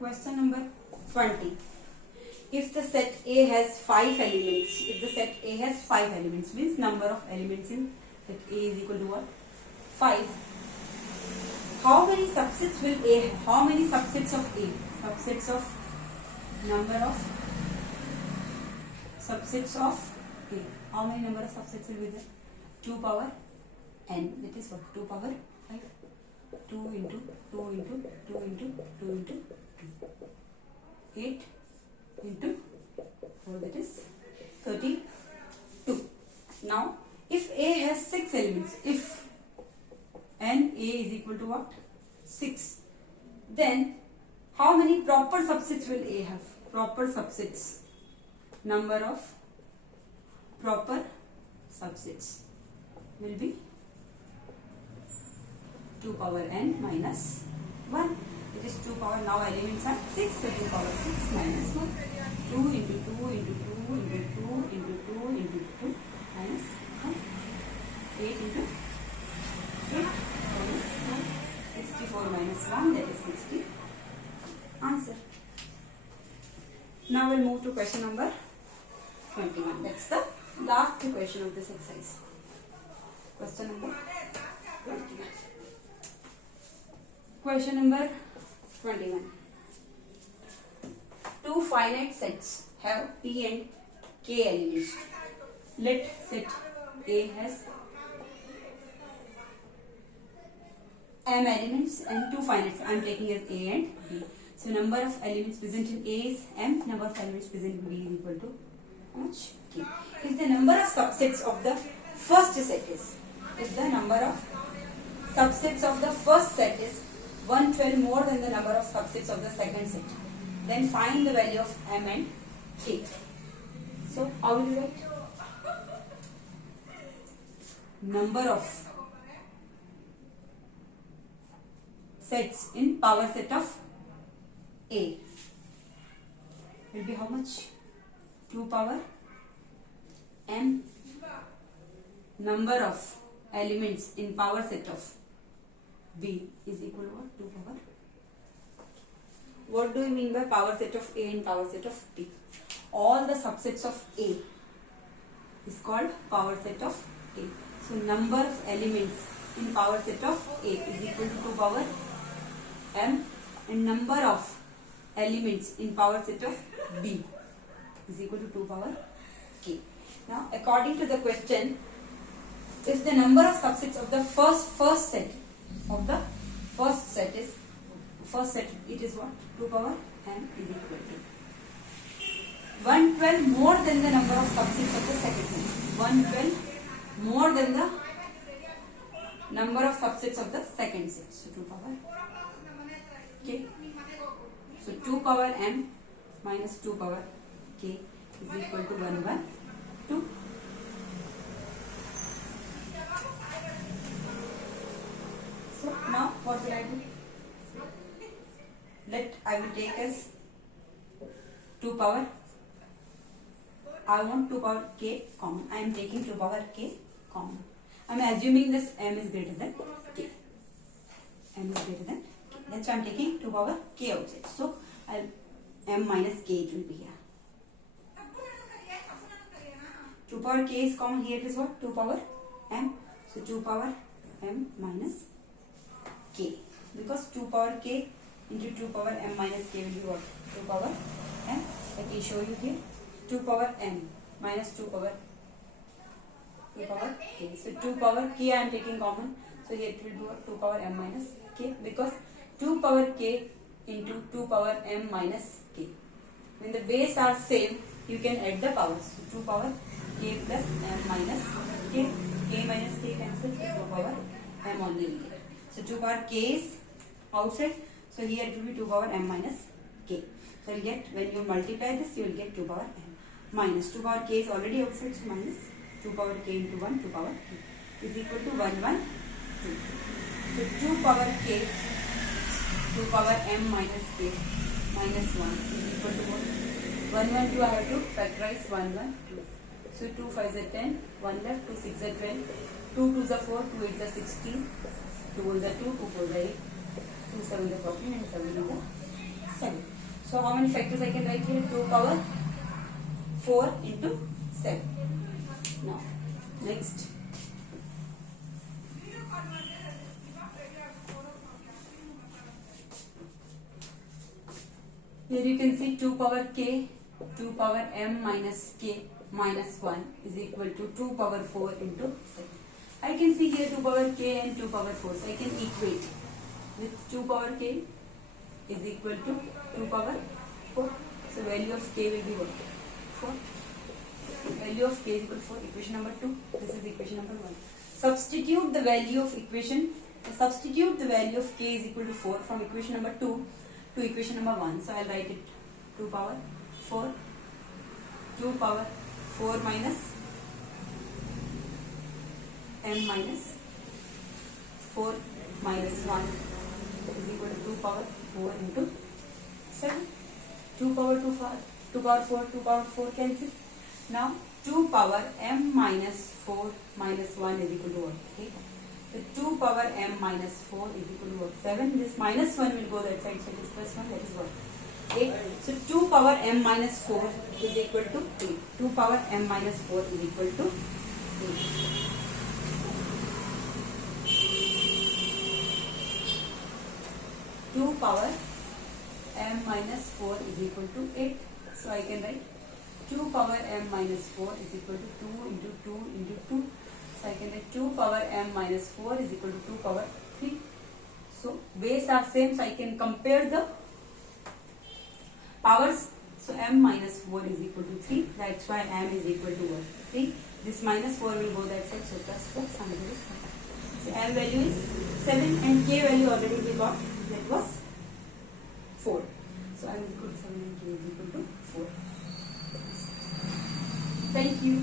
Question number 20. If the set A has 5 elements, means number of elements in set A is equal to what? 5. How many subsets will A have? How many subsets of A? Number of subsets of A. How many number of subsets will be there? 2 power n. That is what? 2 power 5. 2 into 2 into 2 into 2 into 2. 8 into 4, that is 32. Now, if A has 6 elements, if n A is equal to what? 6, then how many proper subsets will A have? Proper subsets. Number of proper subsets will be 2 power n minus 1. It is 2 power, now elements are 6, so 2 power 6 minus 1. 2 into 2 into 2 into 2 into 2 into 2 minus 1. 8 into 8 minus 1. 64 minus 1, that is 60. Answer. Now we'll move to question number 21. That's the last question of this exercise. Question number 21. Question number 21. Two finite sets have P and K elements. Let set A has M elements and two finite. I am taking as A and B. So number of elements present in A is M, number of elements present in B is equal to how much? K. If the number of subsets of the first set is, is 112 more than the number of subsets of the second set, then find the value of M and K. So how will you write? Number of sets in power set of A will be how much? 2 power M. Number of elements in power set of B is equal to what? 2 power. What do you mean by power set of A and power set of B? All the subsets of A is called power set of A. So number of elements in power set of A is equal to 2 power M, and number of elements in power set of B is equal to 2 power K. Now according to the question, if the number of subsets of the first set is it is what? 2 power M is equal to 112 more than the number of subsets of the second set. 112 more than the number of subsets of the second set. So 2 power K. So 2 power M minus 2 power K is equal to 1 by 2. So now what will I do? I will take as 2 power. I want 2 power K common. I am taking 2 power K common. I am assuming this M is greater than K. M is greater than K. That's why I am taking 2 power K outside. So M minus K it will be here. 2 power K is common here. It is what? 2 power M. So 2 power M minus K. Because 2 power K into 2 power M minus K will be what? 2 power M. Let me show you here. 2 power M minus 2 power K. So 2 power K I am taking common. So here it will be what? 2 power M minus K. Because 2 power K into 2 power M minus K. When the base are same, you can add the powers. So 2 power K plus M minus K. K minus K cancel. 2 power M only will get. So 2 power K is outside. So here it will be 2 power M minus K. So you will get, when you multiply this, you will get 2 power M minus 2 power K is already outside. So minus 2 power K into 1, 2 power K is equal to 1, 1, 2. So 2 power K, 2 power M minus K minus 1 is equal to what? 1, 1, 2 I have to factorize 1, 1, 2. So 2 5 is 10, 1 left, 2 6 is 12, 2 2 is 4, 2 8 is 16, 2 is 2, 2 4 is 8, 2 7 is 14 and 7 is 7. So how many factors I can write here? 2 power 4 into 7. Now, next. Here you can see 2 power k, 2 power m minus k minus 1 is equal to 2 power 4 into 7. I can see here 2 power k and 2 power 4. So I can equate with 2 power k is equal to 2 power 4. So value of k will be what? 4. Value of k is equal to 4. Equation number 2. This is equation number 1. Substitute the value of k is equal to 4 from equation number 2 to equation number 1. So I will write it 2 power 4. 2 power 4 minus m minus 4 minus 1 is equal to 2 power 4 into 7. 2 power 2 power 4 cancel. Now 2 power m minus 4 minus 1 is equal to what? 8. So 2 power m minus 4 is equal to what? 7. This minus 1 will go that side, so it is plus 1, that is what? 8. So 2 power m minus 4 is equal to 8. 2 power m minus 4 is equal to 8. 2 power m minus 4 is equal to 8. So I can write 2 power m minus 4 is equal to 2 into 2 into 2. So I can write 2 power m minus 4 is equal to 2 power 3. So base are same, so I can compare the powers. So m minus 4 is equal to 3. That's why m is equal to what? 3. This minus 4 will go that side, so plus 4. Answer is 7. So m value is 7 and k value already we got. That was 4. So m is equal to 7 and k is equal to 4. Thank you.